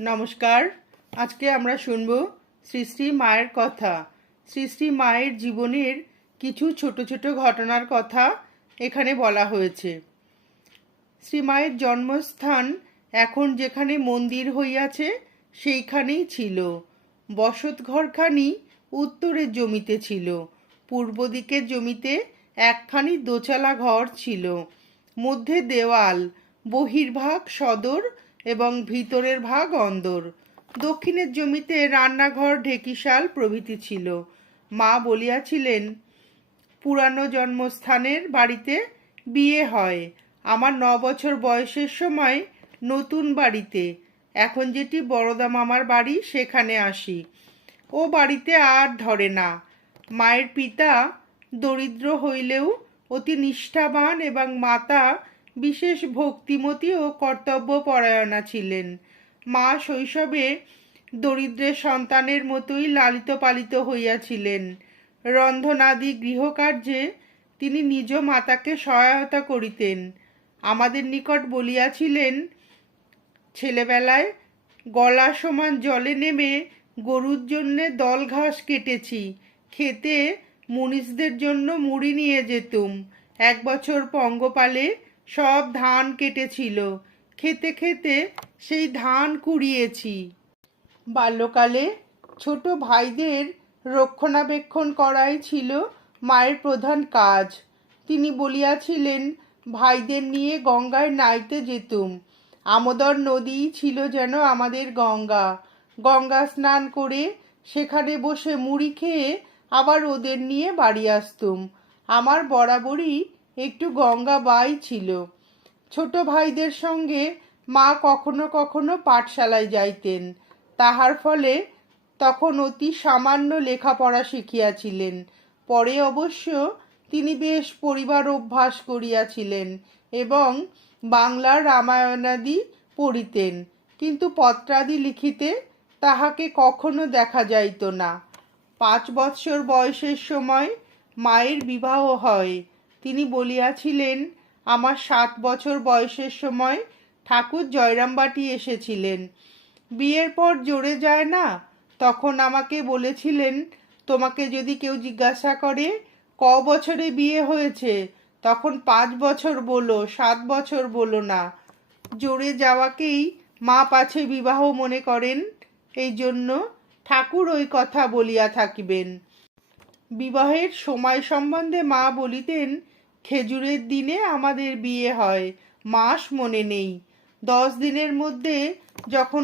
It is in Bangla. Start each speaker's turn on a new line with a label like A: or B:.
A: নমস্কার। আজকে আমরা শুনব শ্রী শ্রী মায়ের কথা। শ্রী শ্রী মায়ের জীবনের কিছু ছোট ছোট ঘটনার কথা এখানে বলা হয়েছে। শ্রী মায়ের জন্মস্থান এখন যেখানে মন্দির হইয়াছে, সেইখানেই ছিল। বসত ঘরখানি উত্তরের জমিতে ছিল। পূর্ব দিকের জমিতে একখানি দোচালা ঘর ছিল। মধ্যে দেওয়াল, বহির্ভাগ সদর এবং ভিতরের ভাগ অন্দর। দক্ষিণের জমিতে রান্নাঘর, ঢেকিশাল প্রভৃতি ছিল। মা বলিয়াছিলেন, পুরানো জন্মস্থানের বাড়িতে বিয়ে হয়। আমার ন বছর বয়সের সময় নতুন বাড়িতে। এখন যেটি বড়দা মামার বাড়ি, সেখানে আসি। ও বাড়িতে আর ধরে না। মায়ের পিতা দরিদ্র হইলেও অতি নিষ্ঠাবান এবং মাতা বিশেষ ভক্তিমতী ও কর্তব্যপরায়ণা ছিলেন। মা শৈশবে দরিদ্রের সন্তানের মতোই লালিত পালিত হইয়াছিলেন। রন্ধনাদি গৃহকার্যে তিনি নিজ মাতাকে সহায়তা করিতেন। আমাদের নিকট বলিয়াছিলেন, ছেলেবেলায় গলা সমান জলে নেমে গরুর জন্যে দল ঘাস কেটেছি। খেতে মুনিশদের জন্য মুড়ি নিয়ে যেতুম। এক বছর পঙ্গপালে সব ধান কেটেছিল। খেতে খেতে সেই ধান কুড়িয়েছি। বাল্যকালে ছোট ভাইদের রক্ষণাবেক্ষণ করাই ছিল মায়ের প্রধান কাজ। তিনি বলিয়াছিলেন, ভাইদের নিয়ে গঙ্গায় নাইতে যেতুম। আমোদর নদী ছিল যেন আমাদের গঙ্গা। গঙ্গা স্নান করে সেখানে বসে মুড়ি খেয়ে আবার ওদের নিয়ে বাড়ি আসতুম। আমার বরাবরই একটু গঙ্গা বাই ছিল। ছোট ভাইদের সঙ্গে মা কখনো কখনো পাঠশালায় যাইতেন। তাহার ফলে তখন অতি সামান্য লেখাপড়া শিখিয়াছিলেন। পরে অবশ্য তিনি বেশ পরিবার অভ্যাস করিয়াছিলেন এবং বাংলার রামায়ণাদি পড়িতেন। কিন্তু পত্রাদি লিখিতে তাহাকে কখনো দেখা যাইত না। পাঁচ বৎসর বয়সের সময় মায়ের বিবাহ হয়। তিনি বলিয়াছিলেন, আমার সাত বছর বয়সের সময় ঠাকুর জয়রামবাটি এসেছিলেন। বিয়ের পর জোরে যায় না? তখন আমাকে বলেছিলেন, তোমাকে যদি কেউ জিজ্ঞাসা করে, ক বছরে বিয়ে হয়েছে? তখন পাঁচ বছর বলো, সাত বছর বলো না। জোরে যাওয়াকেই মা পাছে বিবাহ মনে করেন। এই জন্য ঠাকুর ওই কথা বলিয়া থাকিবেন। বিবাহের সময় সম্বন্ধে মা বলিতেন খেজুরের দিনে আমাদের বিয়ে হয়। মাস মনে নেই। দশ দিনের মধ্যে যখন